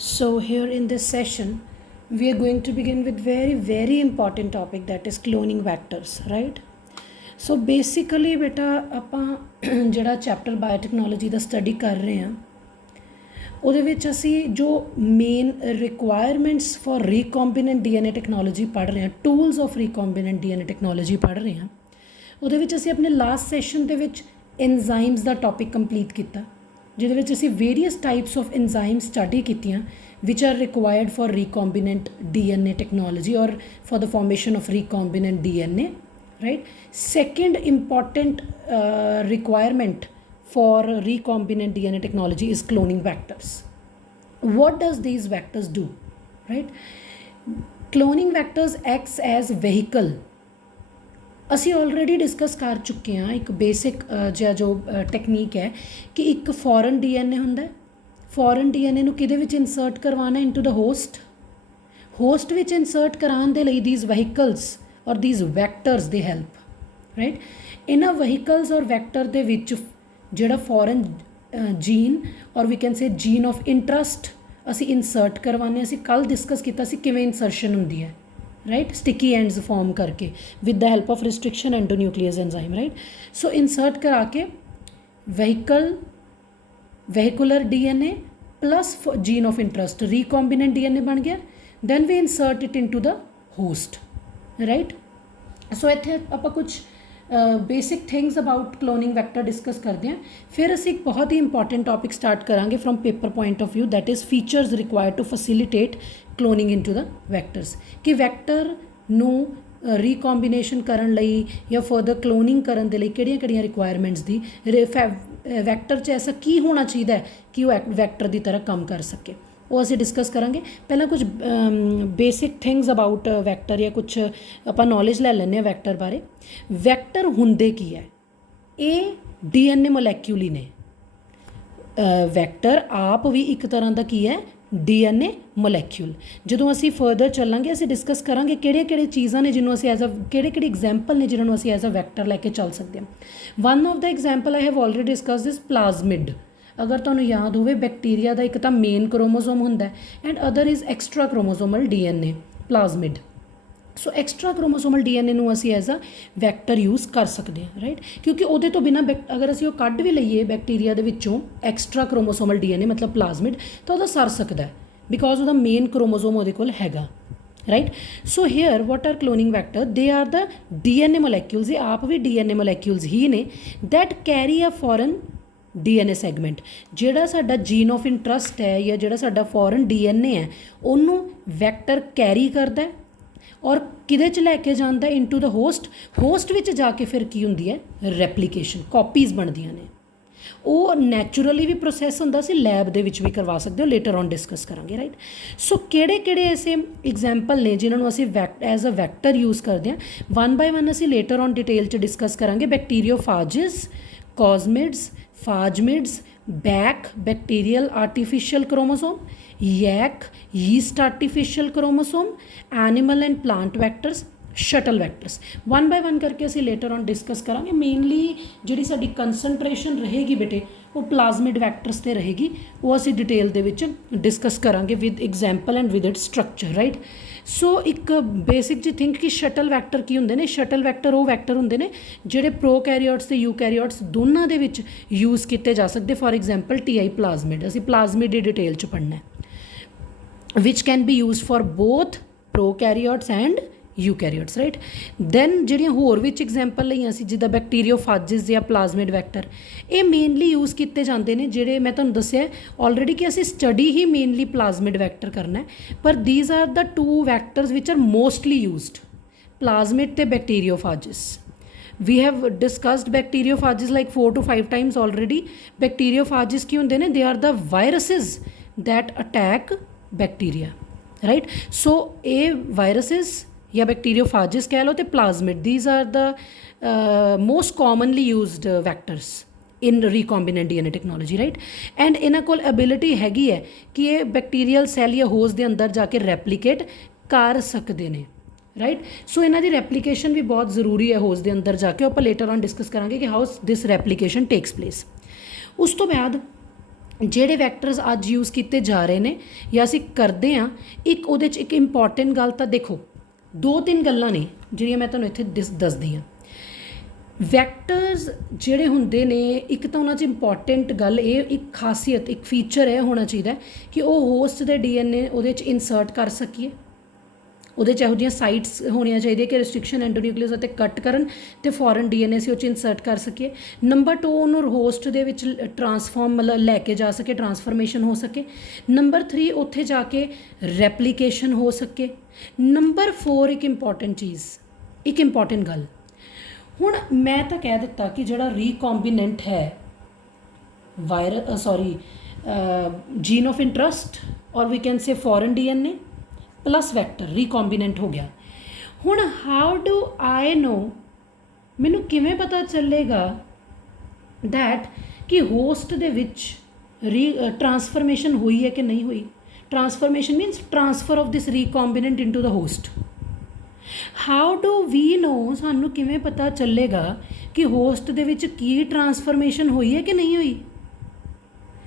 So here in this session, we are going to begin with very important topic, that is cloning vectors, right? So basically बेटा ਆਪਾਂ ਜਿਹੜਾ chapter biotechnology ਦਾ study ਕਰ ਰਹੇ ਹਾਂ ਉਹਦੇ ਵਿੱਚ ਅਸੀਂ ਜੋ main requirements for recombinant DNA technology ਪੜ੍ਹ ਰਹੇ ਹਾਂ, tools of recombinant DNA technology ਪੜ੍ਹ ਰਹੇ ਹਾਂ। ਉਹਦੇ ਵਿੱਚ ਅਸੀਂ ਆਪਣੇ ਲਾਸਟ ਸੈਸ਼ਨ ਦੇ ਵਿੱਚ ਐਨਜ਼ਾਈਮਸ ਦਾ ਟੌਪਿਕ ਕੰਪਲੀਟ ਕੀਤਾ, ਜਿਹਦੇ ਵਿੱਚ ਅਸੀਂ various types of enzyme study ਕੀਤੀਆਂ which are required for recombinant DNA technology or for the formation of recombinant DNA, right? Second important requirement for recombinant DNA technology is cloning vectors. What does these vectors do, right? Cloning vectors acts as vehicle. ਅਸੀਂ already discuss ਕਰ ਚੁੱਕੇ ਹਾਂ ਇੱਕ basic ਜਿਹਾ ਜੋ technique ਹੈ ਕਿ ਇੱਕ ਫੋਰਨ ਡੀਐਨਏ ਹੁੰਦਾ, ਫੋਰਨ ਡੀਐਨਏ ਨੂੰ ਕਿਹਦੇ ਵਿੱਚ ਇਨਸਰਟ ਕਰਵਾਉਣਾ, ਇਨਟੂ ਦਾ ਹੋਸਟ ਵਿੱਚ ਇਨਸਰਟ ਕਰਾਉਣ ਦੇ ਲਈ ਥੀਸ ਵਹੀਕਲਸ ਔਰ ਥੀਸ ਵੈਕਟਰਸ ਦੇ ਹੈਲਪ, ਰਾਈਟ? ਇਹਨਾਂ ਵਹੀਕਲਸ ਔਰ ਵੈਕਟਰ ਦੇ ਵਿੱਚ ਜਿਹੜਾ ਫੋਰਨ ਜੀਨ ਔਰ we can say gene of interest ਅਸੀਂ ਇਨਸਰਟ ਕਰਵਾਉਂਦੇ। ਅਸੀਂ ਕੱਲ੍ਹ ਡਿਸਕਸ ਕੀਤਾ ਸੀ ਕਿਵੇਂ ਇਨਸਰਸ਼ਨ ਹੁੰਦੀ ਹੈ, right? Sticky ends form करके with the help of restriction endonuclease enzyme, right? So insert करा के vehicular DNA plus gene of interest recombinant DNA बन गया, then we insert it into the host, right? So ਇੱਥੇ ਆਪਾਂ ਕੁਝ basic things about cloning vector discuss ਕਰਦੇ ਹਾਂ। ਫਿਰ ਅਸੀਂ ਇੱਕ ਬਹੁਤ ਹੀ ਇੰਪੋਰਟੈਂਟ ਟੌਪਿਕ ਸਟਾਰਟ ਕਰਾਂਗੇ from paper point of view, that is features required to facilitate cloning into the vectors, ਕਿ ਵੈਕਟਰ ਨੂੰ ਰੀਕੰਬੀਨੇਸ਼ਨ ਕਰਨ ਲਈ ਜਾਂ ਫਰਦਰ ਕਲੋਨਿੰਗ ਕਰਨ ਦੇ ਲਈ ਕਿਹੜੀਆਂ ਰਿਕੁਆਇਰਮੈਂਟਸ ਦੀ ਵੈਕਟਰ 'ਚ ਐਸਾ ਕੀ ਹੋਣਾ ਚਾਹੀਦਾ ਹੈ ਕਿ ਉਹ ਵੈਕਟਰ ਦੀ ਤਰ੍ਹਾਂ ਕੰਮ ਕਰ ਸਕੇ, ਉਹ ਅਸੀਂ ਡਿਸਕਸ ਕਰਾਂਗੇ। ਪਹਿਲਾਂ ਕੁਝ ਬੇਸਿਕ ਥਿੰਗਸ ਅਬਾਊਟ ਵੈਕਟਰ ਜਾਂ ਕੁਛ ਆਪਾਂ ਨੌਲੇਜ ਲੈ ਲੈਂਦੇ ਹਾਂ ਵੈਕਟਰ ਬਾਰੇ। ਵੈਕਟਰ ਹੁੰਦੇ ਕੀ ਹੈ? ਇਹ ਡੀਐਨਏ ਮੋਲੈਕਿਊਲ ਹੀ ਨੇ। ਵੈਕਟਰ ਆਪ ਵੀ ਇੱਕ ਤਰ੍ਹਾਂ ਦਾ ਕੀ ਹੈ? ਡੀਐਨਏ ਮੋਲੈਕਿਊਲ। ਜਦੋਂ ਅਸੀਂ ਫਰਦਰ ਚੱਲਾਂਗੇ ਅਸੀਂ ਡਿਸਕਸ ਕਰਾਂਗੇ ਕਿਹੜੀਆਂ ਚੀਜ਼ਾਂ ਨੇ ਜਿਹਨੂੰ ਅਸੀਂ ਐਜ਼ ਅ ਕਿਹੜੇ ਐਗਜ਼ਾਮਪਲ ਨੇ ਜਿਹਨਾਂ ਨੂੰ ਅਸੀਂ ਐਜ਼ ਅ ਵੈਕਟਰ ਲੈ ਕੇ ਚੱਲ ਸਕਦੇ ਹਾਂ। One of the example I have already discuss this plasmid. ਅਗਰ ਤੁਹਾਨੂੰ ਯਾਦ ਹੋਵੇ ਬੈਕਟੀਰੀਆ ਦਾ ਇੱਕ ਤਾਂ ਮੇਨ ਕ੍ਰੋਮੋਸੋਮ ਹੁੰਦਾ and other is extra chromosomal DNA plasmid. So extra chromosomal DNA ਨੂੰ ਅਸੀਂ ਐਜ਼ ਅ ਵੈਕਟਰ ਯੂਜ਼ ਕਰ ਸਕਦੇ ਹਾਂ, ਰਾਈਟ? ਕਿਉਂਕਿ ਉਹਦੇ ਤੋਂ ਬਿਨਾਂ ਅਗਰ ਅਸੀਂ ਉਹ ਕੱਢ ਵੀ ਲਈਏ ਬੈਕਟੀਰੀਆ ਦੇ ਵਿੱਚੋਂ ਐਕਸਟਰਾ ਕ੍ਰੋਮੋਸੋਮਲ ਡੀਐਨਏ ਮਤਲਬ ਪਲਾਜ਼ਮਿਡ, ਤਾਂ ਉਹਦਾ ਸਰ ਸਕਦਾ ਹੈ ਬਿਕੋਜ਼ ਉਹਦਾ ਮੇਨ ਕ੍ਰੋਮੋਸੋਮ ਉਹਦੇ ਕੋਲ ਹੈਗਾ, right? So here what are cloning vector? They are the DNA molecules, ਇਹ ਆਪ ਵੀ DNA molecules ਹੀ ਨੇ that carry a foreign DNA segment। ਜਿਹੜਾ ਸਾਡਾ ਜੀਨ ਆਫ ਇੰਟਰਸਟ ਹੈ ਜਾਂ ਜਿਹੜਾ ਸਾਡਾ ਫੋਰਨ DNA ਹੈ ਉਹਨੂੰ ਵੈਕਟਰ ਕੈਰੀ ਕਰਦਾ ਔਰ ਕਿਹਦੇ 'ਚ ਲੈ ਕੇ ਜਾਂਦਾ? ਇਨਟੂ ਦਾ ਹੋਸਟ ਵਿੱਚ ਜਾ ਕੇ ਫਿਰ ਕੀ ਹੁੰਦੀ ਹੈ? ਰੈਪਲੀਕੇਸ਼ਨ, ਕਾਪੀਜ਼ ਬਣਦੀਆਂ ਨੇ। ਉਹ ਨੈਚੁਰਲੀ ਵੀ ਪ੍ਰੋਸੈਸ ਹੁੰਦਾ, ਸੀ ਲੈਬ ਦੇ ਵਿੱਚ ਵੀ ਕਰਵਾ ਸਕਦੇ ਹੋ, ਲੇਟਰ ਔਨ ਡਿਸਕਸ ਕਰਾਂਗੇ, ਰਾਈਟ? ਸੋ ਕਿਹੜੇ ਐਸੇ ਐਗਜ਼ਾਮਪਲ ਨੇ ਜਿਨ੍ਹਾਂ ਨੂੰ ਅਸੀਂ ਐਜ਼ ਅ ਵੈਕਟਰ ਯੂਜ਼ ਕਰਦੇ ਹਾਂ? ਵਨ ਬਾਏ ਵਨ ਅਸੀਂ ਲੇਟਰ ਔਨ ਡਿਟੇਲ 'ਚ ਡਿਸਕਸ ਕਰਾਂਗੇ। Bacteriophages, cosmids, phasmids, bacterial artificial chromosome, YAC, yeast artificial chromosome, animal and plant vectors, shuttle vectors. One by one ਕਰਕੇ ਅਸੀਂ ਲੇਟਰ ਔਨ ਡਿਸਕਸ ਕਰਾਂਗੇ। Mainly ਜਿਹੜੀ ਸਾਡੀ ਕੰਸਨਟ੍ਰੇਸ਼ਨ ਰਹੇਗੀ ਬੇਟੇ ਉਹ ਪਲਾਜ਼ਮਿਡ ਵੈਕਟਰਸ 'ਤੇ ਰਹੇਗੀ, ਉਹ ਅਸੀਂ ਡਿਟੇਲ ਦੇ ਵਿੱਚ ਡਿਸਕਸ ਕਰਾਂਗੇ with example and with its structure, right? So ਇੱਕ ਬੇਸਿਕ ਜੀ ਥਿੰਕ ਕਿ ਸ਼ਟਲ ਵੈਕਟਰ ਕੀ ਹੁੰਦੇ ਨੇ? ਸ਼ਟਲ ਵੈਕਟਰ ਉਹ ਵੈਕਟਰ ਹੁੰਦੇ ਨੇ ਜਿਹੜੇ ਪ੍ਰੋਕੈਰੀਓਟਸ ਅਤੇ ਯੂਕੈਰੀਓਟਸ ਦੋਨਾਂ ਦੇ ਵਿੱਚ ਯੂਜ਼ ਕੀਤੇ ਜਾ ਸਕਦੇ। ਫੋਰ ਐਗਜ਼ਾਮਪਲ TI ਪਲਾਜ਼ਮਿਡ, ਅਸੀਂ ਪਲਾਜ਼ਮਿਡ ਦੀ ਡਿਟੇਲ 'ਚ ਪੜ੍ਹਨਾ, which can be use for both prokaryotes and eukaryotes, right? Then ਜਿਹੜੀਆਂ ਹੋਰ ਵਿੱਚ ਐਗਜ਼ਾਮਪਲ ਲਈਆਂ ਸੀ ਜਿੱਦਾਂ ਬੈਕਟੀਰੀਓਫਾਜਿਸ ਜਾਂ ਪਲਾਜ਼ਮਿਡ ਵੈਕਟਰ, ਇਹ ਮੇਨਲੀ ਯੂਜ਼ ਕੀਤੇ ਜਾਂਦੇ ਨੇ ਜਿਹੜੇ ਮੈਂ ਤੁਹਾਨੂੰ ਦੱਸਿਆ ਆਲਰੇਡੀ ਕਿ ਅਸੀਂ ਸਟੱਡੀ ਹੀ ਮੇਨਲੀ ਪਲਾਜ਼ਮਿਡ ਵੈਕਟਰ ਕਰਨਾ, ਪਰ these are the two vectors which are mostly used, plasmid ਤੇ bacteriophages. We have discussed bacteriophages like 4 to 5 times already. Bacteriophages ਕੀ ਹੁੰਦੇ ਨੇ? They are the viruses that attack bacteria, right? So ਇਹ viruses ਜਾਂ ਬੈਕਟੀਰੀਓਫਾਜਿਸ ਕਹਿ ਲਓ ਤੇ ਪਲਾਜ਼ਮਿਡ, these are the most commonly used vectors in recombinant DNA technology, right? And ਇਹਨਾਂ ਕੋਲ ability ਹੈਗੀ ਹੈ ਕਿ ਇਹ ਬੈਕਟੀਰੀਅਲ ਸੈੱਲ ਜਾਂ ਹੋਸਟ ਦੇ ਅੰਦਰ ਜਾ ਕੇ ਰੈਪਲੀਕੇਟ ਕਰ ਸਕਦੇ ਨੇ, ਰਾਈਟ? ਸੋ ਇਹਨਾਂ ਦੀ ਰੈਪਲੀਕੇਸ਼ਨ ਵੀ ਬਹੁਤ ਜ਼ਰੂਰੀ ਹੈ ਹੋਸਟ ਦੇ ਅੰਦਰ ਜਾ ਕੇ। ਆਪਾਂ ਲੇਟਰ ਔਨ ਡਿਸਕਸ ਕਰਾਂਗੇ ਕਿ how this replication takes place. ਉਸ ਤੋਂ ਬਾਅਦ ਜਿਹੜੇ ਵੈਕਟਰਸ ਅੱਜ ਯੂਜ਼ ਕੀਤੇ ਜਾ ਰਹੇ ਨੇ ਜਾਂ ਅਸੀਂ ਕਰਦੇ ਹਾਂ, ਇੱਕ ਉਹਦੇ 'ਚ ਇੱਕ ਇੰਪੋਰਟੈਂਟ ਗੱਲ ਤਾਂ ਦੇਖੋ, 2-3 ਗੱਲਾਂ ਨੇ ਜਿਹੜੀਆਂ ਮੈਂ ਤੁਹਾਨੂੰ ਇੱਥੇ ਦੱਸਦੀ ਹਾਂ। ਵੈਕਟਰਸ ਜਿਹੜੇ ਹੁੰਦੇ ਨੇ, ਇੱਕ ਤਾਂ ਉਹਨਾਂ 'ਚ ਇੰਪੋਰਟੈਂਟ ਗੱਲ ਇਹ, ਇੱਕ ਖਾਸੀਅਤ, ਇੱਕ ਫੀਚਰ ਇਹ ਹੋਣਾ ਚਾਹੀਦਾ ਕਿ ਉਹ ਹੋਸਟ ਦੇ DNA ਉਹਦੇ 'ਚ ਇਨਸਰਟ ਕਰ ਸਕੀਏ। ਉਹਦੇ 'ਚ ਇਹੋ ਜਿਹੀਆਂ ਸਾਈਟਸ ਹੋਣੀਆਂ ਚਾਹੀਦੀਆਂ ਕਿ ਰਿਸਟ੍ਰਿਕਸ਼ਨ ਐਂਡੋਨਿਊਕਲੀਅਸ ਅਤੇ ਕੱਟ ਕਰਨ ਅਤੇ ਫੋਰਨ DNA ਅਸੀਂ ਉਹ 'ਚ ਇਨਸਰਟ ਕਰ ਸਕੀਏ। ਨੰਬਰ 2, ਉਹਨੂੰ ਹੋਸਟ ਦੇ ਵਿੱਚ ਟਰਾਂਸਫਾਰਮ ਮਤਲਬ ਲੈ ਕੇ ਜਾ ਸਕੇ, ਟਰਾਂਸਫਰਮੇਸ਼ਨ ਹੋ ਸਕੇ। ਨੰਬਰ 3, ਉੱਥੇ ਜਾ ਕੇ ਰੈਪਲੀਕੇਸ਼ਨ ਹੋ ਸਕੇ। ਨੰਬਰ 4, ਇੱਕ ਇੰਪੋਰਟੈਂਟ ਚੀਜ਼, ਇੱਕ ਇੰਪੋਰਟੈਂਟ ਗੱਲ, ਹੁਣ ਮੈਂ ਤਾਂ ਕਹਿ ਦਿੱਤਾ ਕਿ ਜਿਹੜਾ ਰੀਕੋਂਬੀਨੈਂਟ ਹੈ jean of interest or we can say foreign DNA plus vector recombinant ਹੋ ਗਿਆ। ਹੁਣ ਹਾਊ ਡੂ ਆਈ ਨੋ, ਮੈਨੂੰ ਕਿਵੇਂ ਪਤਾ ਚੱਲੇਗਾ ਦੈਟ ਕਿ ਹੋਸਟ ਦੇ ਵਿੱਚ ਟਰਾਂਸਫਰਮੇਸ਼ਨ ਹੋਈ ਹੈ ਕਿ ਨਹੀਂ ਹੋਈ। Transformation means transfer of this recombinant into the host. How do we know, ਸਾਨੂੰ ਕਿਵੇਂ ਪਤਾ ਚੱਲੇਗਾ ਕਿ ਹੋਸਟ ਦੇ ਵਿੱਚ ਕੀ ਟਰਾਂਸਫਰਮੇਸ਼ਨ ਹੋਈ ਹੈ ਕਿ ਨਹੀਂ ਹੋਈ।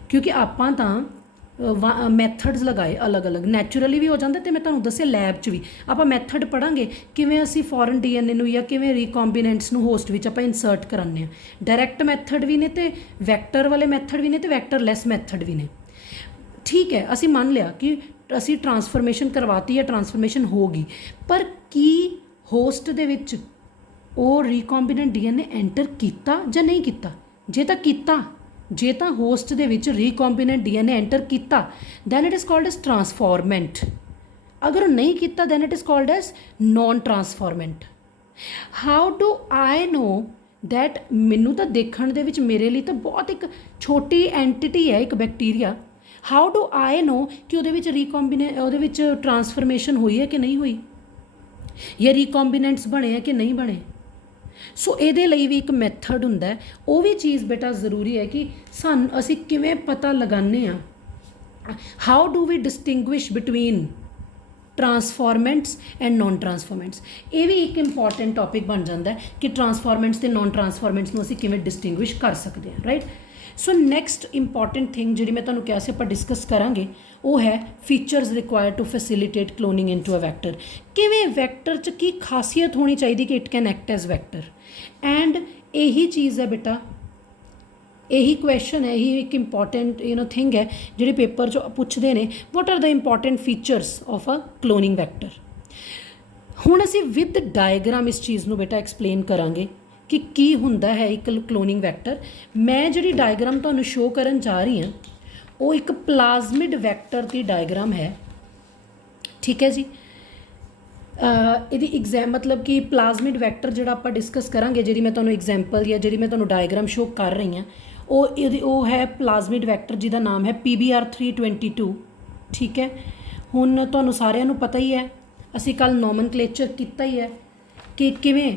ਕਿਉਂਕਿ ਆਪਾਂ ਤਾਂ ਮੈਥਡਸ ਲਗਾਏ ਅਲੱਗ-ਅਲੱਗ, ਨੈਚੁਰਲੀ ਵੀ ਹੋ ਜਾਂਦਾ ਅਤੇ ਮੈਂ ਤੁਹਾਨੂੰ ਦੱਸਿਆ ਲੈਬ 'ਚ ਵੀ ਆਪਾਂ ਮੈਥਡ ਪੜ੍ਹਾਂਗੇ ਕਿਵੇਂ ਅਸੀਂ ਫੋਰਨ DNA ਨੂੰ ਜਾਂ ਕਿਵੇਂ ਰੀਕੋਂਬੀਨੈਂਟਸ ਨੂੰ ਹੋਸਟ ਵਿੱਚ ਆਪਾਂ ਇਨਸਰਟ ਕਰਾਉਂਦੇ ਹਾਂ। ਡਾਇਰੈਕਟ ਮੈਥਡ ਵੀ ਨੇ ਅਤੇ ਵੈਕਟਰ ਵਾਲੇ ਮੈਥਡ ਵੀ ਨੇ ਅਤੇ ਵੈਕਟਰਲੈਸ ਮੈਥਡ ਵੀ ਨੇ। ਠੀਕ ਹੈ, ਅਸੀਂ ਮੰਨ ਲਿਆ ਕਿ ਅਸੀਂ ਟਰਾਂਸਫਰਮੇਸ਼ਨ ਕਰਵਾਤੀ ਜਾਂ ਟਰਾਂਸਫਰਮੇਸ਼ਨ ਹੋ ਗਈ, ਪਰ ਕੀ ਹੋਸਟ ਦੇ ਵਿੱਚ ਉਹ ਰੀਕੋਂਬੀਨੈਂਟ DNA ਐਂਟਰ ਕੀਤਾ ਜਾਂ ਨਹੀਂ ਕੀਤਾ। ਜੇ ਤਾਂ ਹੋਸਟ ਦੇ ਵਿੱਚ ਰੀਕੋਂਬੀਨੈਂਟ DNA ਐਂਟਰ ਕੀਤਾ then it is called as transformant. ਅਗਰ ਉਹ ਨਹੀਂ ਕੀਤਾ then it is called as non transformant. How do I know that, ਮੈਨੂੰ ਤਾਂ ਦੇਖਣ ਦੇ ਵਿੱਚ ਮੇਰੇ ਲਈ ਤਾਂ ਬਹੁਤ ਇੱਕ ਛੋਟੀ ਐਂਟਿਟੀ ਹੈ ਇੱਕ ਬੈਕਟੀਰੀਆ। ਹਾਊ ਡੂ ਆਈ ਨੋ ਕਿ ਉਹਦੇ ਵਿੱਚ ਉਹਦੇ ਵਿੱਚ ਟਰਾਂਸਫਰਮੇਸ਼ਨ ਹੋਈ ਹੈ ਕਿ ਨਹੀਂ ਹੋਈ, ਜਾਂ ਰੀਕੋਂਬੀਨੈਂਟਸ ਬਣੇ ਹੈ ਕਿ ਨਹੀਂ ਬਣੇ। ਸੋ ਇਹਦੇ ਲਈ ਵੀ ਇੱਕ ਮੈਥਡ ਹੁੰਦਾ, ਉਹ ਵੀ ਚੀਜ਼ ਬੇਟਾ ਜ਼ਰੂਰੀ ਹੈ ਕਿ ਅਸੀਂ ਕਿਵੇਂ ਪਤਾ ਲਗਾਉਂਦੇ ਹਾਂ। How do we distinguish between transformants and non transformants. ਇਹ ਵੀ ਇੱਕ ਇੰਪੋਰਟੈਂਟ ਟੌਪਿਕ ਬਣ ਜਾਂਦਾ ਕਿ ਟਰਾਂਸਫਾਰਮੈਂਟਸ ਅਤੇ ਨੋਨ ਟਰਾਂਸਫਾਰਮੈਂਟਸ ਨੂੰ ਅਸੀਂ ਕਿਵੇਂ ਡਿਸਟਿੰਗੁਇਸ਼ ਕਰ ਸਕਦੇ ਹਾਂ, right. So next important thing ਜਿਹੜੀ ਮੈਂ ਤੁਹਾਨੂੰ ਕਿਹਾ ਸੀ ਆਪਾਂ ਡਿਸਕਸ ਕਰਾਂਗੇ, ਉਹ ਹੈ features required to facilitate cloning into a vector. ਕਿਵੇਂ ਵੈਕਟਰ 'ਚ ਕੀ ਖਾਸੀਅਤ ਹੋਣੀ ਚਾਹੀਦੀ ਕਿ it can act as vector. And ਇਹੀ ਚੀਜ਼ ਹੈ ਬੇਟਾ, ਇਹੀ ਕੁਐਸਚਨ ਹੈ, ਇਹੀ ਇੱਕ ਇੰਪੋਰਟੈਂਟ ਥਿੰਗ ਹੈ ਜਿਹੜੀ ਪੇਪਰ 'ਚੋਂ ਪੁੱਛਦੇ ਨੇ, what are the important features of a cloning vector. ਹੁਣ ਅਸੀਂ ਵਿਦ ਡਾਇਗਰਾਮ ਇਸ ਚੀਜ਼ ਨੂੰ ਬੇਟਾ ਐਕਸਪਲੇਨ ਕਰਾਂਗੇ ਕਿ ਕੀ ਹੁੰਦਾ ਹੈ ਇੱਕ ਕਲੋਨਿੰਗ ਵੈਕਟਰ। ਮੈਂ ਜਿਹੜੀ ਡਾਇਗਰਾਮ ਤੁਹਾਨੂੰ ਸ਼ੋਅ ਕਰਨ ਜਾ ਰਹੀ ਹਾਂ ਉਹ ਇੱਕ ਪਲਾਜ਼ਮਿਡ ਵੈਕਟਰ ਦੀ ਡਾਇਗਰਾਮ ਹੈ, ਠੀਕ ਹੈ ਜੀ। ਇਹਦੀ ਮਤਲਬ ਕਿ ਪਲਾਜ਼ਮਿਡ ਵੈਕਟਰ ਜਿਹੜਾ ਆਪਾਂ ਡਿਸਕਸ ਕਰਾਂਗੇ, ਜਿਹੜੀ ਮੈਂ ਤੁਹਾਨੂੰ ਐਗਜ਼ਾਮਪਲ ਜਾਂ ਜਿਹੜੀ ਮੈਂ ਤੁਹਾਨੂੰ ਡਾਇਗਰਾਮ ਸ਼ੋਅ ਕਰ ਰਹੀ ਹਾਂ, ਉਹ ਹੈ ਪਲਾਜ਼ਮਿਡ ਵੈਕਟਰ ਜਿਹਦਾ ਨਾਮ ਹੈ PBr322, ਠੀਕ ਹੈ। ਹੁਣ ਤੁਹਾਨੂੰ ਸਾਰਿਆਂ ਨੂੰ ਪਤਾ ਹੀ ਹੈ, ਅਸੀਂ ਕੱਲ੍ਹ ਨੋਮਨਕਲੇਚਰ ਕੀਤਾ ਹੀ ਹੈ ਕਿ ਕਿਵੇਂ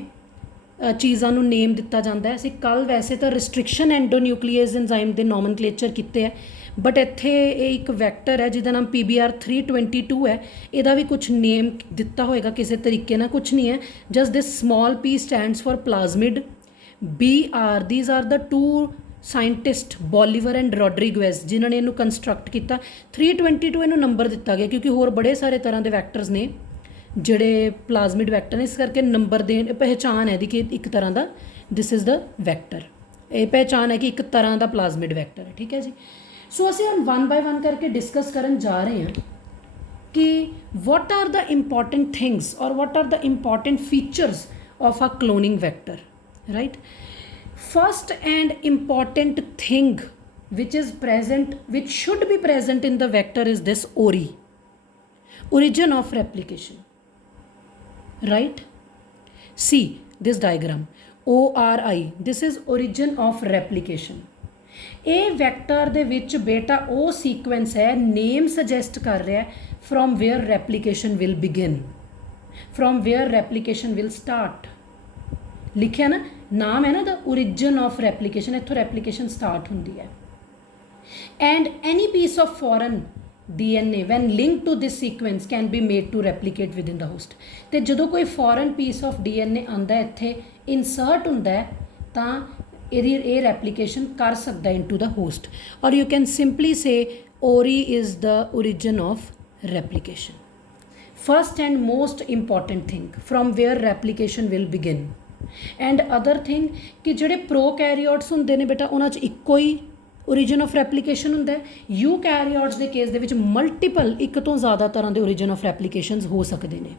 ਚੀਜ਼ਾਂ ਨੂੰ ਨੇਮ ਦਿੱਤਾ ਜਾਂਦਾ ਹੈ। ਅਸੀਂ ਕੱਲ੍ਹ ਵੈਸੇ ਤਾਂ ਰਿਸਟ੍ਰਿਕਸ਼ਨ ਐਂਡੋਨਿਊਕਲੀਏਜ਼ ਐਂਜ਼ਾਈਮ ਦੇ ਨੋਮਨਕਲੇਚਰ ਕੀਤੇ ਹੈ, ਬਟ ਇੱਥੇ ਇਹ ਇੱਕ ਵੈਕਟਰ ਹੈ ਜਿਹਦਾ ਨਾਮ PBr322 ਹੈ। ਇਹਦਾ ਵੀ ਕੁਛ ਨੇਮ ਦਿੱਤਾ ਹੋਏਗਾ ਕਿਸੇ ਤਰੀਕੇ ਨਾਲ, ਕੁਛ ਨਹੀਂ ਹੈ, just this small p stands for plasmid, BR these are the two scientist Bolivar and Rodriguez ਜਿਨ੍ਹਾਂ ਨੇ ਇਹਨੂੰ ਕੰਸਟਰਕਟ ਕੀਤਾ। 322 ਇਹਨੂੰ ਨੰਬਰ ਦਿੱਤਾ ਗਿਆ ਕਿਉਂਕਿ ਹੋਰ ਬੜੇ ਸਾਰੇ ਤਰ੍ਹਾਂ ਦੇ ਵੈਕਟਰਸ ਨੇ ਜਿਹੜੇ ਪਲਾਜ਼ਮਿਡ ਵੈਕਟਰ ਨੇ, ਇਸ ਕਰਕੇ ਨੰਬਰ ਦੇਣ ਪਹਿਚਾਣ ਹੈ ਦੀ ਕਿ ਇੱਕ ਤਰ੍ਹਾਂ ਦਾ ਦਿਸ ਇਜ਼ ਦ ਵੈਕਟਰ, ਇਹ ਪਹਿਚਾਣ ਹੈ ਕਿ ਇੱਕ ਤਰ੍ਹਾਂ ਦਾ ਪਲਾਜ਼ਮਿਡ ਵੈਕਟਰ ਹੈ, ਠੀਕ ਹੈ ਜੀ। ਸੋ ਅਸੀਂ ਹੁਣ 1 ਬਾਏ 1 ਕਰਕੇ ਡਿਸਕਸ ਕਰਨ ਜਾ ਰਹੇ ਹਾਂ ਕਿ what are the important things or what are the important features of a cloning vector, right. First and important thing which is present, which should be present in the vector is this origin of replication, right? See this diagram, ORI, this is origin of replication. ਇਹ vector ਦੇ ਵਿੱਚ ਬੇਟਾ ਉਹ sequence ਹੈ, ਨੇਮ suggest ਕਰ ਰਿਹਾ from where replication will begin, from where replication will start. ਲਿਖਿਆ ਨਾ, ਨਾਮ ਹੈ ਨਾ ਦਾ origin of replication, ਇੱਥੋਂ replication start ਹੁੰਦੀ ਹੈ। And any piece of foreign DNA when linked to this sequence can be made to replicate within the host. ਤੇ ਜਦੋਂ ਕੋਈ foreign piece of DNA ਆਉਂਦਾ ਇੱਥੇ insert ਹੁੰਦਾ ਹੈ ਤਾਂ ये रेप्लीकेशन कर सकता इनटू द होस्ट, और you can simply say ori is the origin of replication. First and most important thing from where replication will begin. And other thing कि जोड़े प्रोकैरियोट्स होंगे ने बेटा उन्होंने इक्को ही ओरिजिन ऑफ रेप्लीकेशन होंदा है. यूकैरियोट्स के केस दे विच मल्टीपल एक तो ज़्यादा तरह के ओरिजिन ऑफ रेप्लीकेशन हो सकते हैं.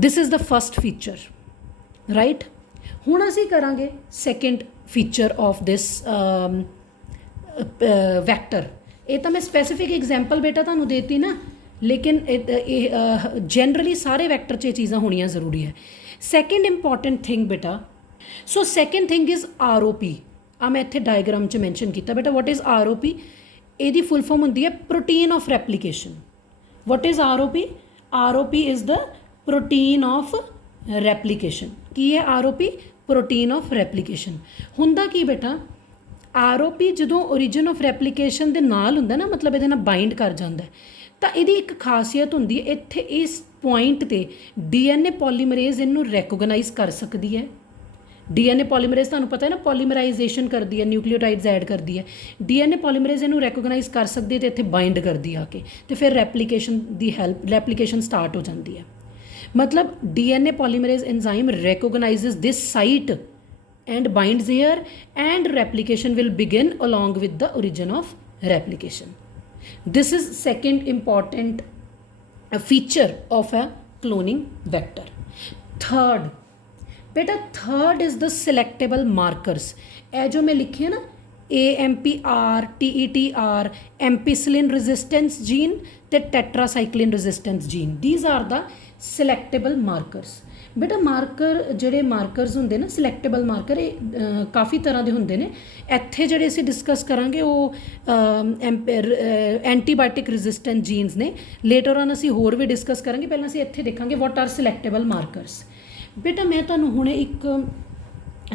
This is the first feature, right. हुण असीं करांगे second feature of this vector. ये तो मैं स्पैसीफिक एग्जाम्पल बेटा तुहानूं देती ना, लेकिन जनरली सारे वैक्टर 'च ये चीज़ां होणियां जरूरी है. सैकेंड इंपॉर्टेंट थिंग बेटा, सो सैकेंड थिंग इज़ ROP. आ मैं इत्थे डायग्राम च मैंशन किया बेटा. What is ROP? ਇਹਦੀ फुल फॉर्म होंदी है protein of replication. What is ROP? ROP is the protein of replication. की है ROP? Protein of replication. हुंदा की बेटा, ROP ਜਦੋਂ ओरिजिन ऑफ रेप्लीकेशन ਦੇ ਨਾਲ ਹੁੰਦਾ ਨਾ, मतलब ਇਹਦੇ ਨਾਲ ਬਾਈਂਡ ਕਰ ਜਾਂਦਾ, ਤਾਂ ਇਹਦੀ ਇੱਕ ਖਾਸੀਅਤ ਹੁੰਦੀ ਹੈ ਇੱਥੇ ਇਸ ਪੁਆਇੰਟ ਤੇ DNA ਪੋਲੀਮਰੇਜ਼ ਇਹਨੂੰ ਰੈਕੋਗਨਾਈਜ਼ ਕਰ ਸਕਦੀ ਹੈ. DNA ਪੋਲੀਮਰੇਜ਼ ਤੁਹਾਨੂੰ ਪਤਾ ਹੈ ਨਾ, ਪੋਲੀਮਰਾਈਜੇਸ਼ਨ ਕਰਦੀ ਹੈ, ਨਿਊਕਲੀਓਟਾਈਡਸ ਐਡ ਕਰਦੀ ਹੈ. DNA ਪੋਲੀਮਰੇਜ਼ ਇਹਨੂੰ ਰੈਕੋਗਨਾਈਜ਼ ਕਰ ਸਕਦੀ ਹੈ ਤੇ ਇੱਥੇ ਬਾਈਂਡ ਕਰਦੀ ਆ ਕੇ, ਤੇ ਫਿਰ ਰੈਪਲੀਕੇਸ਼ਨ ਦੀ ਹੈਲਪ ਰੈਪਲੀਕੇਸ਼ਨ ਸਟਾਰਟ ਹੋ ਜਾਂਦੀ ਹੈ. मतलब DNA polymerase enzyme recognizes this site and binds here, and replication will begin along with the origin of replication. This is second important feature of a cloning vector. Third बेटा, third is the selectable markers. ये जो मैं लिखी है ना, AMPR, TETR, ampicillin resistance gene ते tetracycline resistance gene. These are the ਸਿਲੈਕਟੇਬਲ ਮਾਰਕਰਸ. ਬੇਟਾ marker ਜਿਹੜੇ ਮਾਰਕਰਸ ਹੁੰਦੇ ਨਾ, ਸਿਲੈਕਟੇਬਲ ਮਾਰਕਰ, ਇਹ ਕਾਫੀ ਤਰ੍ਹਾਂ ਦੇ ਹੁੰਦੇ ਨੇ. ਇੱਥੇ ਜਿਹੜੇ ਅਸੀਂ ਡਿਸਕਸ ਕਰਾਂਗੇ ਉਹ ਐਂਟੀਬਾਇਓਟਿਕ ਰੈਜ਼ਿਸਟੈਂਟ ਜੀਨਸ ਨੇ. ਲੇਟਰ ਔਨ ਅਸੀਂ ਹੋਰ ਵੀ ਡਿਸਕਸ ਕਰਾਂਗੇ. ਪਹਿਲਾਂ ਅਸੀਂ ਇੱਥੇ ਦੇਖਾਂਗੇ ਵਾਟ ਆਰ ਸਿਲੈਕਟੇਬਲ ਮਾਰਕਰਸ. ਬੇਟਾ ਮੈਂ ਤੁਹਾਨੂੰ ਹੁਣੇ ਇੱਕ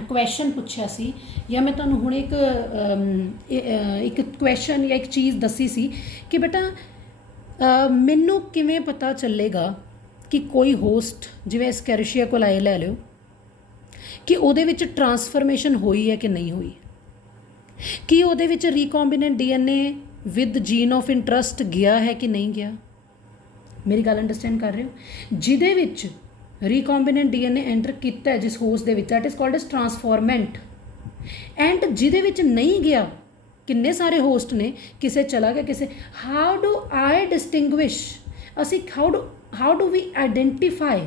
ਕੁਐਸਚਨ ਪੁੱਛਿਆ ਸੀ, ਜਾਂ ਮੈਂ ਤੁਹਾਨੂੰ ਹੁਣੇ ਇੱਕ ਕੁਐਸਚਨ ਜਾਂ ਇੱਕ ਚੀਜ਼ ਦੱਸੀ ਸੀ ਕਿ ਬੇਟਾ ਮੈਨੂੰ ਕਿਵੇਂ ਪਤਾ ਚੱਲੇਗਾ ਕਿ ਕੋਈ ਹੋਸਟ ਜਿਵੇਂ ਐਸਕੈਰਸ਼ੀਆ ਕੋਲਾਈ ਲੈ ਲਿਓ ਕਿ ਉਹਦੇ ਵਿੱਚ ਟਰਾਂਸਫਰਮੇਸ਼ਨ ਹੋਈ ਹੈ ਕਿ ਨਹੀਂ ਹੋਈ, ਕਿ ਉਹਦੇ ਵਿੱਚ recombinant DNA with jean of interest ਗਿਆ ਹੈ ਕਿ ਨਹੀਂ ਗਿਆ. ਮੇਰੀ ਗੱਲ ਅੰਡਰਸਟੈਂਡ ਕਰ ਰਹੇ ਹੋ? ਜਿਹਦੇ ਵਿੱਚ ਰੀਕੌਂਬੀਨੈਂਟ DNA ਐਂਟਰ ਕੀਤਾ ਹੈ ਜਿਸ ਹੋਸਟ ਦੇ ਵਿੱਚ, that is called as transformant. And ਜਿਹਦੇ ਵਿੱਚ ਨਹੀਂ ਗਿਆ, ਕਿੰਨੇ ਸਾਰੇ ਹੋਸਟ ਨੇ, ਕਿਸੇ ਚਲਾ ਗਿਆ, ਕਿਸੇ, ਹਾਊ ਡੂ ਆਈ ਡਿਸਟਿੰਗੁਇਸ਼, ਅਸੀਂ ਹਾਊ ਡੂ ਵੀ ਆਈਡੈਂਟੀਫਾਈ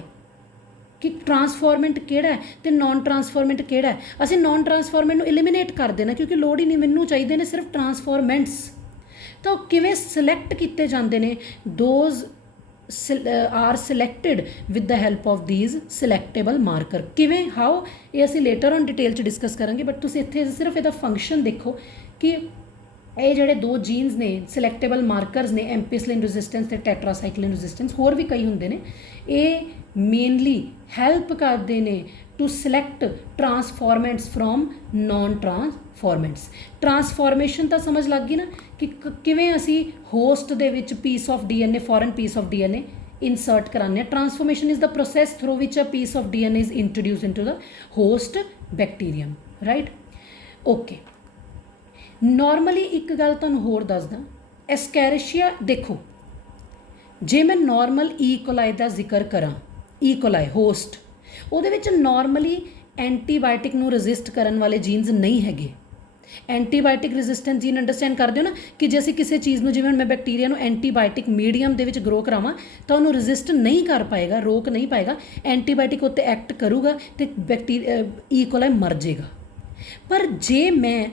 ਕਿ ਟਰਾਂਸਫੋਰਮੈਂਟ ਕਿਹੜਾ ਹੈ ਤੇ ਨੋਨ ਟਰਾਂਸਫੋਰਮੈਂਟ ਕਿਹੜਾ ਹੈ. ਅਸੀਂ ਨੋਨ ਟਰਾਂਸਫੋਰਮੈਂਟ ਨੂੰ ਐਲੀਮੀਨੇਟ ਕਰ ਦੇਣਾ ਕਿਉਂਕਿ ਲੋੜ ਹੀ ਨਹੀਂ, ਮੈਨੂੰ ਚਾਹੀਦੇ ਨੇ ਸਿਰਫ ਟਰਾਂਸਫੋਰਮੈਂਟਸ. ਤਾਂ ਉਹ ਕਿਵੇਂ ਸਿਲੈਕਟ ਕੀਤੇ ਜਾਂਦੇ ਨੇ? Those are selected with the help of these selectable marker. ਕਿਵੇਂ, ਹਾਊ, ਇਹ ਅਸੀਂ ਲੇਟਰ ਔਨ ਡਿਟੇਲ 'ਚ ਡਿਸਕਸ ਕਰਾਂਗੇ. ਬਟ ਤੁਸੀਂ ਇੱਥੇ ਸਿਰਫ ਇਹਦਾ ਫੰਕਸ਼ਨ ਦੇਖੋ ਕਿ ਇਹ ਜਿਹੜੇ ਦੋ ਜੀਨਸ ਨੇ, ਸਿਲੈਕਟੇਬਲ ਮਾਰਕਰਸ ਨੇ, ਐਂਪੀਸਿਲਿਨ ਰੈਜ਼ਿਸਟੈਂਸ ਤੇ ਟੈਟਰਾਸਾਈਕਲਿਨ ਰੈਜ਼ਿਸਟੈਂਸ, ਹੋਰ ਵੀ ਕਈ ਹੁੰਦੇ ਨੇ. ਇਹ ਮੇਨਲੀ ਹੈਲਪ ਕਰਦੇ ਨੇ ਟੂ ਸਿਲੈਕਟ ਟਰਾਂਸਫੋਰਮੈਂਟਸ ਫਰੋਮ ਨੋਨ ਟਰਾਂਸਫੋਰਮੈਂਟਸ. ਟਰਾਂਸਫੋਰਮੇਸ਼ਨ ਤਾਂ ਸਮਝ ਲੱਗ ਗਈ ਨਾ ਕਿ ਕਿਵੇਂ ਅਸੀਂ ਹੋਸਟ ਦੇ ਵਿੱਚ piece of DNA, foreign piece of DNA insert कराने. Transformation is the process through which a piece of DNA is introduced into the host bacterium, right? Okay. Normally एक गल तुहानूं होर दसदा, एस्कैरिशिया देखो, जे मैं नॉर्मल ईकोलाई का जिक्र करा, ईकोलाई होस्ट, ਉਹਦੇ ਵਿੱਚ नॉर्मली एंटीबायोटिक ਨੂੰ ਰੈਜ਼ਿਸਟ ਕਰਨ ਵਾਲੇ ਜੀਨਸ ਨਹੀਂ ਹੈਗੇ. ਐਂਟੀਬਾਇਓਟਿਕ ਰੈਜ਼ਿਸਟੈਂਸ ਜੀਨ ਅੰਡਰਸਟੈਂਡ ਕਰਦੇ ਹੋ ਨਾ, ਕਿ ਜੇ ਅਸੀਂ ਕਿਸੇ ਚੀਜ਼ ਨੂੰ, ਜਿਵੇਂ ਮੈਂ ਬੈਕਟੀਰੀਆ ਨੂੰ ਐਂਟੀਬਾਇਓਟਿਕ ਮੀਡੀਅਮ ਦੇ ਵਿੱਚ ਗਰੋ ਕਰਾਵਾਂ ਤਾਂ ਉਹਨੂੰ ਰੈਜ਼ਿਸਟ ਨਹੀਂ ਕਰ ਪਾਏਗਾ, ਰੋਕ ਨਹੀਂ ਪਾਏਗਾ, ਐਂਟੀਬਾਇਓਟਿਕ ਉੱਤੇ ਐਕਟ ਕਰੂਗਾ ਤੇ ਬੈਕਟੀਰੀਆ ਈਕੋਲਾਈ ਮਰ ਜਾਏਗਾ. ਪਰ ਜੇ ਮੈਂ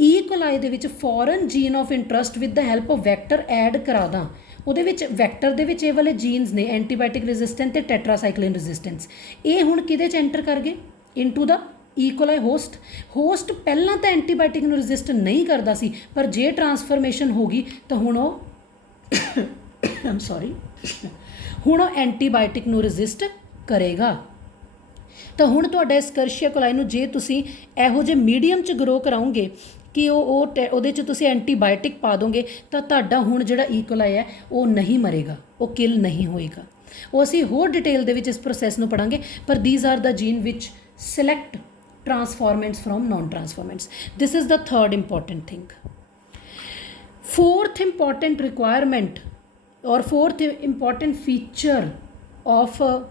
ਈਕੋਲਾਈ ਦੇ ਵਿੱਚ foreign gene of interest with the help of vector add ਕਰਾ ਦਾਂ, ਉਹਦੇ ਵਿੱਚ ਵੈਕਟਰ ਦੇ ਵਿੱਚ ਇਹ ਵਾਲੇ ਜੀਨਸ ਨੇ ਐਂਟੀਬਾਇਓਟਿਕ ਰੈਜ਼ਿਸਟੈਂਟ ਤੇ ਟੈਟਰਾਸਾਈਕਲਿਨ ਰੈਜ਼ਿਸਟੈਂਸ, ਇਹ ਹੁਣ ਕਿਹਦੇ 'ਚ ਐਂਟਰ ਕਰ ਗਏ? Into the E coli host. Host ਪਹਿਲਾਂ ਤਾਂ ਐਂਟੀਬਾਇਓਟਿਕ ਨੂੰ ਰੈਜ਼ਿਸਟ ਨਹੀਂ ਕਰਦਾ ਸੀ, ਪਰ ਜੇ ਟਰਾਂਸਫਰਮੇਸ਼ਨ ਹੋ ਗਈ ਤਾਂ ਹੁਣ ਉਹ ਆਮ ਸੌਰੀ ਹੁਣ ਉਹ ਐਂਟੀਬਾਇਓਟਿਕ ਨੂੰ ਰੈਜ਼ਿਸਟ ਕਰੇਗਾ. ਤਾਂ ਹੁਣ ਤੁਹਾਡਾ ਐਸਕਰਸ਼ੀਆ ਕੋਲਾਈ ਨੂੰ ਜੇ ਤੁਸੀਂ ਇਹੋ ਜਿਹੇ ਮੀਡੀਅਮ 'ਚ ਗਰੋ ਕਰਾਉਂਗੇ ਕਿ ਉਹਦੇ 'ਚ ਤੁਸੀਂ ਐਂਟੀਬਾਇਓਟਿਕ ਪਾ ਦੋਗੇ ਤਾਂ ਤੁਹਾਡਾ ਹੁਣ ਜਿਹੜਾ ਈਕੋਲਾਈ ਹੈ ਉਹ ਨਹੀਂ ਮਰੇਗਾ, ਉਹ ਕਿਲ ਨਹੀਂ ਹੋਏਗਾ. ਉਹ ਅਸੀਂ ਹੋਰ ਡਿਟੇਲ ਦੇ ਵਿੱਚ ਇਸ ਪ੍ਰੋਸੈਸ ਨੂੰ ਪੜਾਂਗੇ. ਪਰ ਦੀਜ਼ ਆਰ ਦਾ ਜੀਨ ਵਿਚ select transformants from non-transformants. This is the third important thing. Fourth important requirement or fourth important feature of a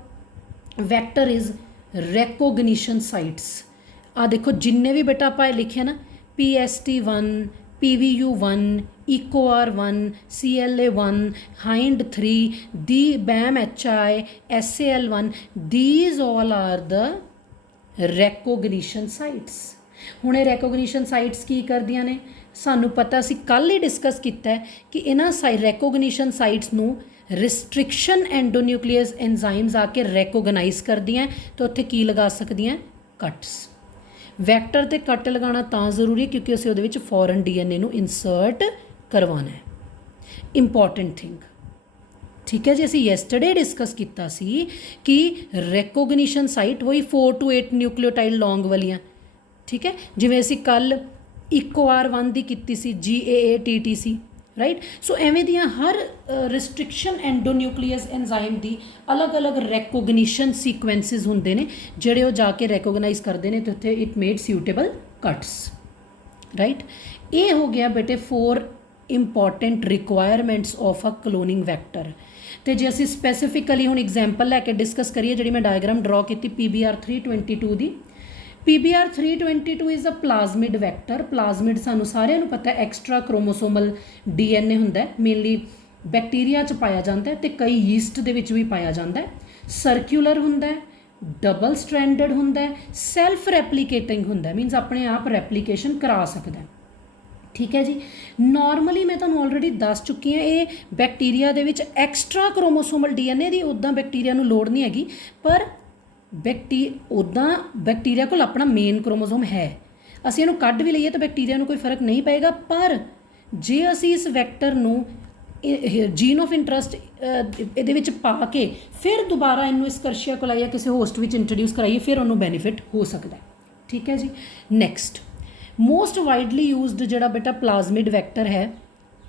vector is recognition sites. आ देखो जिन्ने भी बेटा आप लिखे ना PST1, PVU1, EcoR1, CLA1, HIND3, the BAM-HI, SAL1, these all are the recognition sites. ਹੁਣ ਇਹ recognition sites ਕੀ ਕਰਦੀਆਂ ਨੇ ਸਾਨੂੰ ਪਤਾ ਅਸੀਂ ਕੱਲ੍ਹ ਹੀ ਡਿਸਕਸ ਕੀਤਾ ਹੈ ਕਿ ਇਹਨਾਂ recognition sites ਨੂੰ restriction endonuclease enzymes ਆ ਕੇ recognize ਕਰਦੀਆਂ ਤੇ ਉੱਥੇ ਕੀ ਲਗਾ ਸਕਦੀਆਂ cuts. ਵੈਕਟਰ ਤੇ ਕੱਟ ਲਗਾਉਣਾ ਤਾਂ ਜ਼ਰੂਰੀ ਹੈ ਕਿਉਂਕਿ ਅਸੀਂ ਉਹਦੇ ਵਿੱਚ ਫੋਰਨ DNA ਨੂੰ ਇਨਸਰਟ ਕਰਵਾਉਣਾ ਹੈ ਇੰਪੋਰਟੈਂਟ ਥਿੰਗ ਠੀਕ ਹੈ ਜੀ ਅਸੀਂ ਯੈਸਟਰਡੇ ਡਿਸਕਸ ਕੀਤਾ ਸੀ ਕਿ ਰੈਕੋਗਨੀਸ਼ਨ ਸਾਈਟ ਵਹੀ 4 to 8 ਨਿਊਕਲੀਓਟਾਈਡ ਲੌਂਗ ਵਾਲੀਆਂ ਠੀਕ ਹੈ ਜਿਵੇਂ ਅਸੀਂ ਕੱਲ EcoR1 ਦੀ ਕੀਤੀ ਸੀ GAATTC ਰਾਈਟ ਸੋ ਐਵੇਂ ਦੀਆਂ ਹਰ ਰਿਸਟ੍ਰਿਕਸ਼ਨ ਐਂਡੋਨਿਊਕਲੀਅਸ ਐਨਜ਼ਾਈਮ ਦੀ ਅਲੱਗ-ਅਲੱਗ ਰੈਕੋਗਨੀਸ਼ਨ ਸੀਕੁਐਂਸਿਸ ਹੁੰਦੇ ਨੇ ਜਿਹੜੇ ਉਹ ਜਾ ਕੇ ਰੈਕੋਗਨਾਈਜ਼ ਕਰਦੇ ਨੇ ਤੇ ਉੱਥੇ it made suitable cuts right ਇਹ ਹੋ ਗਿਆ ਬੇਟੇ 4 important requirements of a cloning vector ਤੇ ਜੇ ਅਸੀਂ ਸਪੈਸੀਫਿਕਲੀ ਹੁਣ ਐਗਜ਼ਾਮਪਲ ਲੈ ਕੇ ਡਿਸਕਸ ਕਰੀਏ ਜਿਹੜੀ ਮੈਂ ਡਾਇਗਰਾਮ ਡਰਾ ਕੀਤੀ PBR322 the PBR322 is a plasmid vector. Plasmid ਸਾਨੂੰ ਸਾਰਿਆਂ ਨੂੰ ਪਤਾ ਹੈ ਐਕਸਟਰਾ ਕ੍ਰੋਮੋਸੋਮਲ DNA ਹੁੰਦਾ ਹੈ ਮੇਨਲੀ ਬੈਕਟੀਰੀਆ 'ਚ ਪਾਇਆ ਜਾਂਦਾ ਹੈ ਤੇ ਕਈ ਯੀਸਟ ਦੇ ਵਿੱਚ ਵੀ ਪਾਇਆ ਜਾਂਦਾ ਹੈ ਸਰਕੂਲਰ ਹੁੰਦਾ ਹੈ ਡਬਲ ਸਟ੍ਰੈਂਡਡ ਹੁੰਦਾ ਹੈ ਸੈਲਫ ਰੈਪਲੀਕੇਟਿੰਗ ਹੁੰਦਾ ਹੈ ਮੀਨਸ ਆਪਣੇ ਆਪ ਰੈਪਲੀਕੇਸ਼ਨ ਕਰਾ ਸਕਦਾ ਹੈ ਠੀਕ ਹੈ ਜੀ ਨਾਰਮਲੀ ਮੈਂ ਤੁਹਾਨੂੰ ਆਲਰੇਡੀ ਦੱਸ ਚੁੱਕੀ ਹਾਂ ਇਹ ਬੈਕਟੀਰੀਆ ਦੇ ਵਿੱਚ ਐਕਸਟਰਾ ਕ੍ਰੋਮੋਸੋਮਲ DNA ਦੀ ਉੱਦਾਂ ਬੈਕਟੀਰੀਆ ਨੂੰ ਲੋੜ ਨਹੀਂ ਹੈਗੀ ਪਰ ਉੱਦਾਂ ਬੈਕਟੀਰੀਆ ਕੋਲ ਆਪਣਾ ਮੇਨ ਕ੍ਰੋਮੋਸੋਮ ਹੈ ਅਸੀਂ ਇਹਨੂੰ ਕੱਢ ਵੀ ਲਈਏ ਤਾਂ ਬੈਕਟੀਰੀਆ ਨੂੰ ਕੋਈ ਫਰਕ ਨਹੀਂ ਪਏਗਾ ਪਰ ਜੇ ਅਸੀਂ ਇਸ ਵੈਕਟਰ ਨੂੰ ਜੀਨ ਆਫ ਇੰਟਰਸਟ ਇਹਦੇ ਵਿੱਚ ਪਾ ਕੇ ਫਿਰ ਦੁਬਾਰਾ ਇਹਨੂੰ ਸਕਰਸ਼ੀਆ ਕੋਲ ਜਾਂ ਕਿਸੇ ਹੋਸਟ ਵਿੱਚ ਇੰਟਰੋਡਿਊਸ ਕਰਾਈਏ ਫਿਰ ਉਹਨੂੰ ਬੈਨੀਫਿਟ ਹੋ ਸਕਦਾ ਠੀਕ ਹੈ ਜੀ ਨੈਕਸਟ ਮੋਸਟ ਵਾਈਡਲੀ ਯੂਜ਼ਡ ਜਿਹੜਾ ਬੇਟਾ ਪਲਾਜ਼ਮਿਡ ਵੈਕਟਰ ਹੈ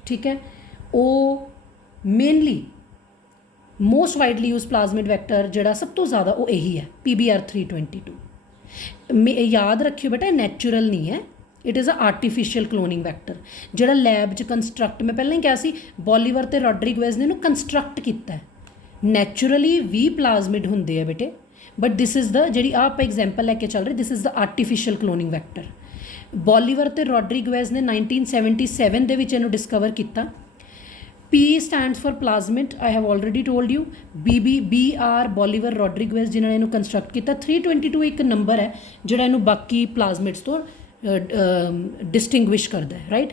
ਠੀਕ ਹੈ ਉਹ mainly most widely use plasmid vector ਜਿਹੜਾ ਸਭ ਤੋਂ ਜ਼ਿਆਦਾ ਉਹ ਇਹੀ ਹੈ PBR322 ਯਾਦ ਰੱਖਿਓ ਬੇਟਾ ਨੈਚੁਰਲ ਨਹੀਂ ਹੈ it is a artificial cloning vector ਜਿਹੜਾ ਲੈਬ 'ਚ ਕੰਸਟਰਕਟ ਮੈਂ ਪਹਿਲਾਂ ਹੀ ਕਿਹਾ ਸੀ ਬੋਲੀਵਰ ਤੇ ਰੋਡਰੀਗਵੇਜ਼ ਨੇ ਇਹਨੂੰ ਕੰਸਟਰਕਟ ਕੀਤਾ ਨੈਚੁਰਲੀ ਵੀ ਪਲਾਜ਼ਮਿਡ ਹੁੰਦੇ ਆ ਬੇਟੇ ਬਟ ਦਿਸ ਇਜ਼ ਦਾ ਜਿਹੜੀ ਆਪਾਂ ਐਗਜ਼ਾਮਪਲ ਲੈ ਕੇ ਚੱਲ ਰਹੇ this is the artificial cloning vector Bolivar ਤੇ ਰੋਡਰੀਗਵੇਜ਼ ਨੇ 1977 ਦੇ ਵਿੱਚ ਇਹਨੂੰ ਡਿਸਕਵਰ ਕੀਤਾ P stands for plasmid. I have already told you. BR Bolivar Rodriguez ਜਿਨ੍ਹਾਂ ਨੇ ਇਹਨੂੰ ਕੰਸਟਰਕਟ ਕੀਤਾ 322 ਇੱਕ ਨੰਬਰ ਹੈ ਜਿਹੜਾ ਇਹਨੂੰ ਬਾਕੀ ਪਲਾਜ਼ਮਿਡਸ ਤੋਂ ਡਿਸਟਿੰਗੁਇਸ਼ ਕਰਦਾ ਹੈ ਰਾਈਟ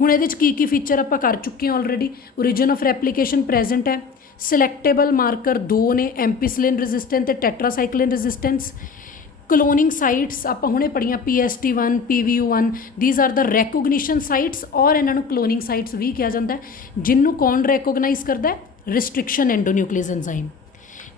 ਹੁਣ ਇਹਦੇ 'ਚ ਕੀ ਫੀਚਰ ਆਪਾਂ ਕਰ ਚੁੱਕੇ ਹਾਂ already origin of replication present ਹੈ ਸਿਲੈਕਟੇਬਲ ਮਾਰਕਰ 2 ਨੇ ਐਂਪੀਸਿਲਿਨ ਰੈਜ਼ਿਸਟੈਂਸ ਤੇ ਟੈਟਰਾਸਾਈਕਲਿਨ ਰੈਜ਼ਿਸਟੈਂਸ ਕਲੋਨਿੰਗ ਸਾਈਟਸ ਆਪਾਂ ਹੁਣੇ ਪੜ੍ਹੀਆਂ PST1 PVU1 these are the recognition sites ਔਰ ਇਹਨਾਂ ਨੂੰ ਕਲੋਨਿੰਗ ਸਾਈਟਸ ਵੀ ਕਿਹਾ ਜਾਂਦਾ ਹੈ ਜਿਹਨੂੰ ਕੌਣ ਰੈਕੋਗਨਾਈਜ਼ ਕਰਦਾ ਹੈ ਰਿਸਟ੍ਰਿਕਸ਼ਨ ਐਂਡੋਨਿਊਕਲੀਅਸ ਐਨਜ਼ਾਈਮ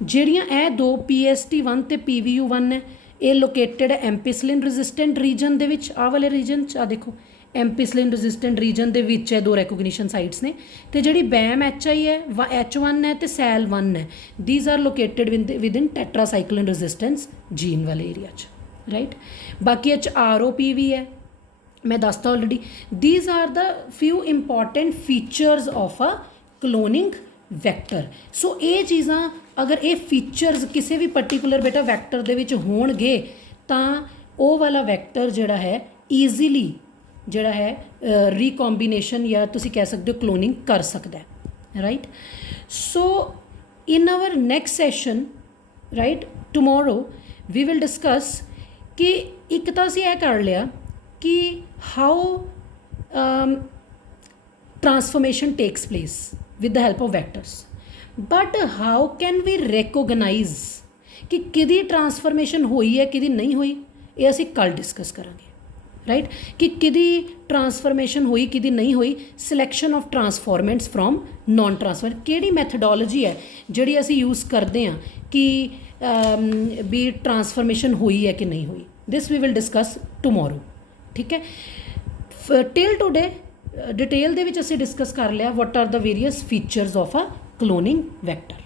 ਜਿਹੜੀਆਂ ਇਹ ਦੋ PST1 ਤੇ PVU1 ਨੇ ਇਹ ਲੋਕੇਟਡ ਹੈ ਐਂਪੀਸਿਲਿਨ ਰੈਜ਼ਿਸਟੈਂਟ ਰੀਜਨ ਦੇ ਵਿੱਚ ਆਹ ਵਾਲੇ ਰੀਜਨ 'ਚ ਆ ਦੇਖੋ ਐਂਪੀਸਿਲਿਨ ਰੈਜ਼ਿਸਟੈਂਟ ਰੀਜਨ ਦੇ ਵਿੱਚ ਇਹ ਦੋ ਰੈਕੋਗਨੀਸ਼ਨ ਸਾਈਟਸ ਨੇ ਤੇ ਜਿਹੜੀ BAM-HI ਹੈ H1 ਹੈ ਤੇ SAL1 ਹੈ these are located within tetracycline resistance gene ਵਾਲੇ ਏਰੀਆ 'ਚ ਰਾਈਟ ਬਾਕੀ ਇਹ 'ਚ ROP ਵੀ ਹੈ ਮੈਂ ਦੱਸਤਾ already these are the few important features of a cloning vector so ਇਹ ਚੀਜ਼ਾਂ ਅਗਰ ਇਹ ਫੀਚਰਸ ਕਿਸੇ ਵੀ ਪਰਟੀਕੂਲਰ ਬੇਟਾ ਵੈਕਟਰ ਦੇ ਵਿੱਚ ਹੋਣਗੇ ਤਾਂ ਉਹ ਵਾਲਾ ਵੈਕਟਰ ਜਿਹੜਾ ਹੈ ਈਜ਼ੀਲੀ ਜਿਹੜਾ ਹੈ ਰੀਕੋਂਬੀਨੇਸ਼ਨ ਜਾਂ ਤੁਸੀਂ ਕਹਿ ਸਕਦੇ ਹੋ ਕਲੋਨਿੰਗ ਕਰ ਸਕਦਾ ਹੈ right so in our next session right tomorrow we will discuss ਕਿ ਇੱਕ ਤਾਂ ਅਸੀਂ ਇਹ ਕਰ ਲਿਆ ਕਿ how transformation takes place with the help of vectors but how can we recognize ਕਿ ਕਿਹਦੀ ਟ੍ਰਾਂਸਫਰਮੇਸ਼ਨ ਹੋਈ ਹੈ ਕਿਹਦੀ ਨਹੀਂ ਹੋਈ ਇਹ ਅਸੀਂ ਕੱਲ੍ਹ ਡਿਸਕਸ ਕਰਾਂਗੇ ਰਾਈਟ ਕਿ ਕਿਹਦੀ ਟ੍ਰਾਂਸਫਰਮੇਸ਼ਨ ਹੋਈ ਕਿਹਦੀ ਨਹੀਂ ਹੋਈ selection of transformants from non transfer ਕਿਹੜੀ ਮੈਥਡੋਲੋਜੀ ਹੈ ਜਿਹੜੀ ਅਸੀਂ ਯੂਜ਼ ਕਰਦੇ ਹਾਂ ਕਿ ਵੀ ਟ੍ਰਾਂਸਫਰਮੇਸ਼ਨ ਹੋਈ ਹੈ ਕਿ ਨਹੀਂ ਹੋਈ ਦਿਸ ਵੀ ਵਿਲ ਡਿਸਕਸ ਟੁਮਾਰੋ ਠੀਕ ਹੈ ਟਿਲ ਟੂਡੇ डिटेल ਦੇ ਵਿੱਚ ਅਸੀਂ ਡਿਸਕਸ ਕਰ ਲਿਆ what are the various features of a cloning vector